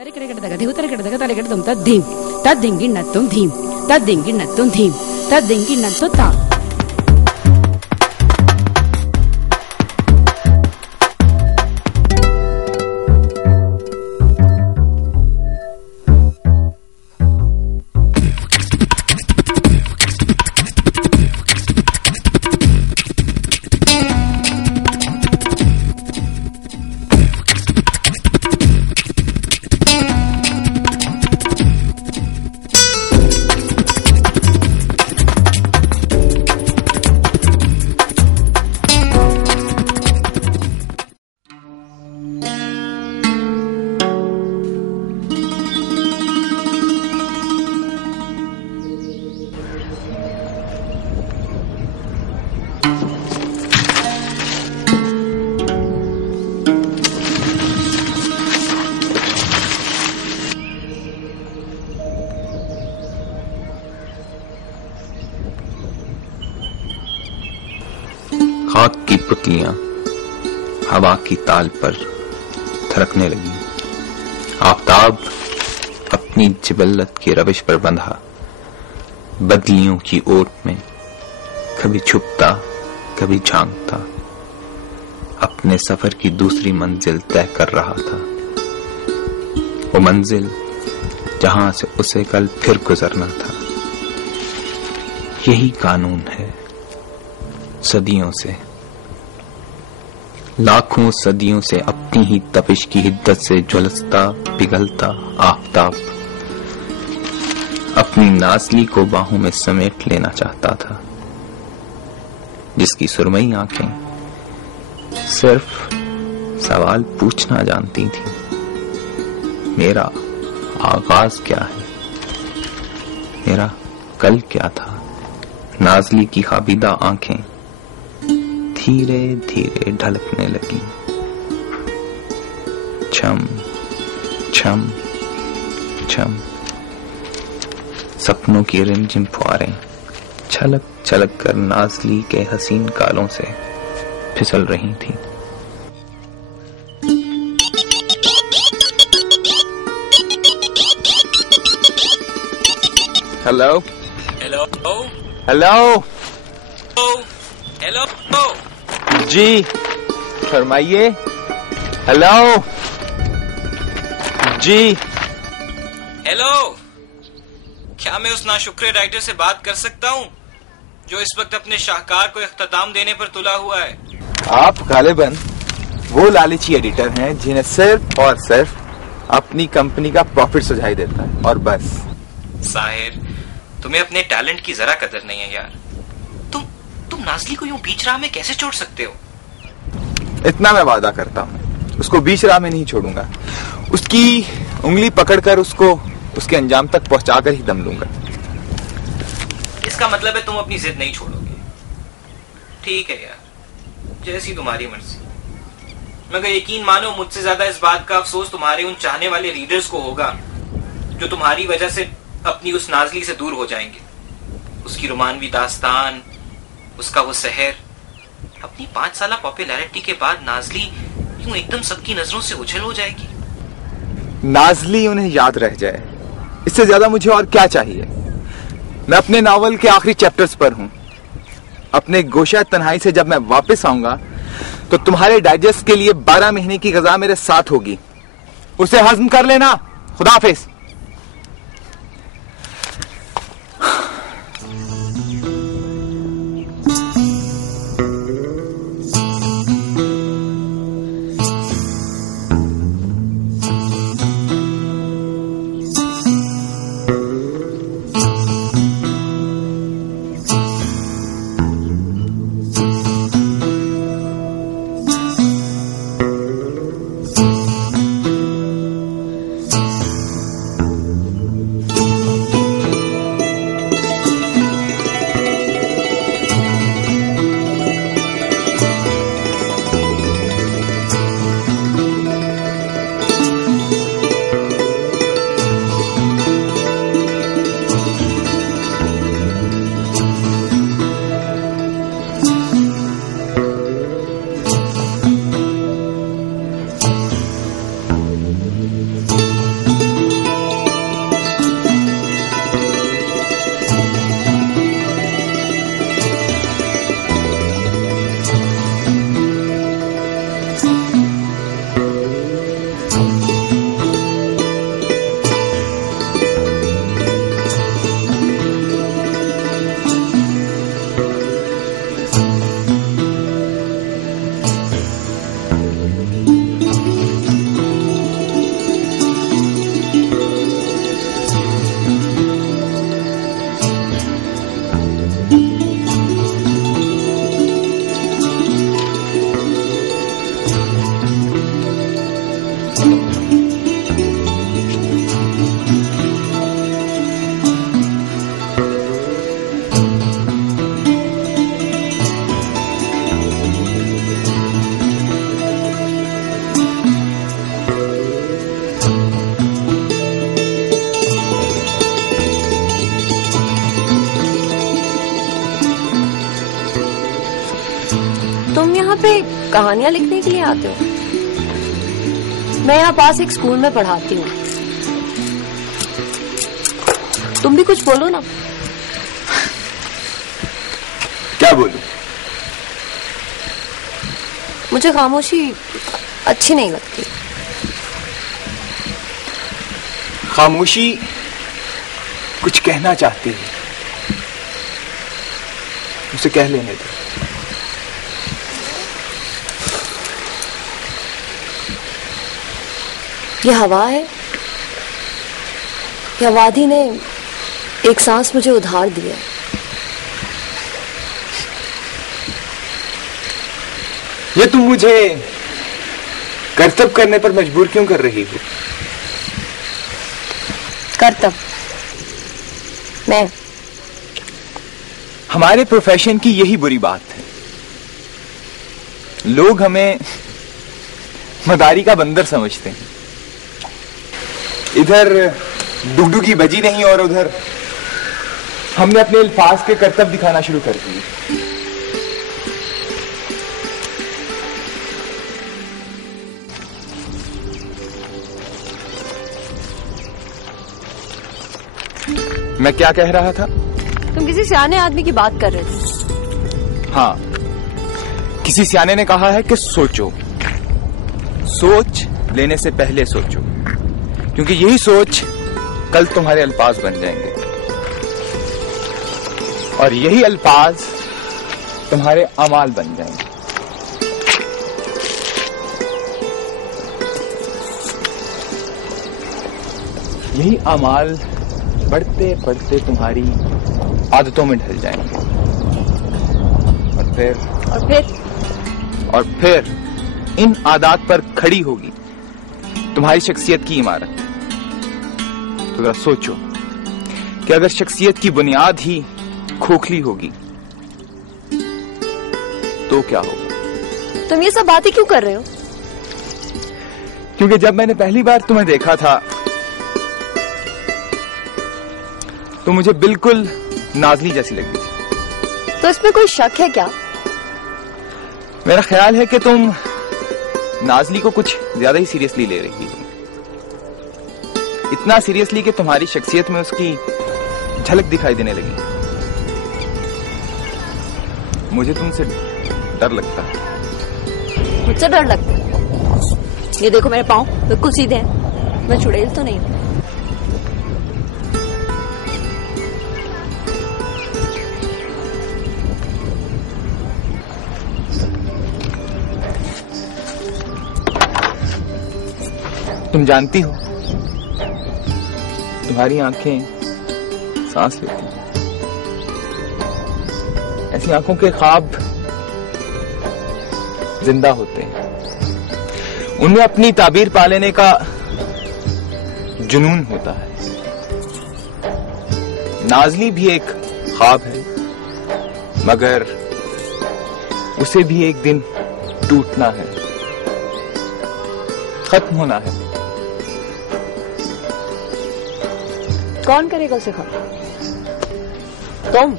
తరికిడగడగదిగుతరికిడగదలికిడదుం తద్దీం తద్దింగిన్నత్తుం ధీం తద్దింగిన్నత్తుం ధీం తద్దింగిన్నత్తు తా खाक की पुतलियां हवा की ताल पर थरकने लगी। आफताब अपनी जिबल्लत की रविश पर बंधा बदलियों की ओट में कभी छुपता कभी झांकता अपने सफर की दूसरी मंजिल तय कर रहा था। वो मंजिल जहां से उसे कल फिर गुजरना था। यही कानून है सदियों से, लाखों सदियों से अपनी ही तपिश की हिद्दत से झुलसता पिघलता आफताब अपनी नाज़ली को बाहों में समेट लेना चाहता था, जिसकी सुरमई आंखें सिर्फ सवाल पूछना जानती थी। मेरा आगाज क्या है, मेरा कल क्या था। नाज़ली की खाबीदा आंखें धीरे धीरे ढलकने लगी। छम छम छम सपनों की रिमझिम फुहारें छलक छलक कर नाज़ली के हसीन गालों से फिसल रही थी। हेलो हेलो हेलो हेलो जी फरमाइए। हेलो जी हेलो, क्या मैं उस नाशुक्रे राइटर से बात कर सकता हूँ जो इस वक्त अपने शाहकार को इख्तिताम देने पर तुला हुआ है? आप गालिबन वो लालची एडिटर हैं जिन्हें सिर्फ और सिर्फ अपनी कंपनी का प्रॉफिट सुझाई देता है और बस। साहिर, तुम्हें अपने टैलेंट की जरा कदर नहीं है यार। तुम नाज़ली को यूं बीच राह में कैसे छोड़ सकते हो? इतना मैं वादा करता हूँ, उसको बीच राह में नहीं छोड़ूंगा। उसकी उंगली पकड़कर उसको उसके अंजाम तक पहुंचाकर ही दम लूंगा। इसका मतलब है तुम अपनी जिद नहीं छोड़ोगे। ठीक है यार, जैसी तुम्हारी मर्जी। मगर यकीन मानो, मुझसे ज्यादा इस बात का अफसोस तुम्हारे उन चाहने वाले रीडर्स को होगा जो तुम्हारी वजह से अपनी उस नाज़ली से दूर हो जाएंगे। उसकी रोमानवी दास्तान, उसका वो सहर। अपनी 5 साल पॉपुलैरिटी के बाद नाज़ली यूं एकदम सबकी नजरों से ओझल हो जाएगी। नाज़ली उन्हें याद रह जाए, इससे ज्यादा मुझे और क्या चाहिए। मैं अपने नावल के आखिरी चैप्टर्स पर हूं। अपने गोशा तन्हाई से जब मैं वापस आऊंगा तो तुम्हारे डाइजेस्ट के लिए 12 महीने की ग़ज़ा मेरे साथ होगी। उसे हज़म कर लेना। खुदा हाफिज़। पे कहानियां लिखने के लिए आते हो? मैं यहाँ पास एक स्कूल में पढ़ाती हूँ। तुम भी कुछ बोलो ना। क्या बोलूं? मुझे खामोशी अच्छी नहीं लगती। खामोशी कुछ कहना चाहती है, उसे कह लेने दो। ये हवा है, या वादी ने एक सांस मुझे उधार दिया। ये तुम मुझे कर्तव्य करने पर मजबूर क्यों कर रही हो? कर्तव्य? मैं? हमारे प्रोफेशन की यही बुरी बात है, लोग हमें मदारी का बंदर समझते हैं। इधर डुगडुगी बजी नहीं और उधर हमने अपने अल्फाज के कर्तव्य दिखाना शुरू कर दिए। मैं क्या कह रहा था? तुम किसी सियाने आदमी की बात कर रहे थे। हाँ, किसी सियाने ने कहा है कि सोचो, सोच लेने से पहले सोचो, क्योंकि यही सोच कल तुम्हारे अल्फाज बन जाएंगे और यही अल्फाज तुम्हारे अमाल बन जाएंगे। यही अमाल बढ़ते बढ़ते तुम्हारी आदतों में ढल जाएंगे और फिर इन आदत पर खड़ी होगी तुम्हारी शख्सियत की इमारत। तो जरा सोचो कि अगर शख्सियत की बुनियाद ही खोखली होगी तो क्या होगा? तुम ये सब बातें क्यों कर रहे हो? क्योंकि जब मैंने पहली बार तुम्हें देखा था तो मुझे बिल्कुल नाज़ली जैसी लगी थी। तो इसमें कोई शक है क्या? मेरा ख्याल है कि तुम नाज़ली को कुछ ज्यादा ही सीरियसली ले रही हो, इतना सीरियसली कि तुम्हारी शख्सियत में उसकी झलक दिखाई देने लगी। मुझे तुमसे डर लगता है। मुझसे डर लगता है? ये देखो मेरे पाँव बिल्कुल सीधे हैं, मैं चुड़ैल तो नहीं हूँ। तुम जानती हो, तुम्हारी आंखें सांस लेती हैं। ऐसी आंखों के ख्वाब जिंदा होते हैं, उनमें अपनी ताबीर पा लेने का जुनून होता है। नाज़ली भी एक ख्वाब है, मगर उसे भी एक दिन टूटना है, खत्म होना है। कौन करेगा उसे खत्म? तुम?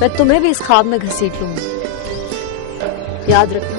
मैं तुम्हें भी इस ख्वाब में घसीट लूंगी, याद रखना।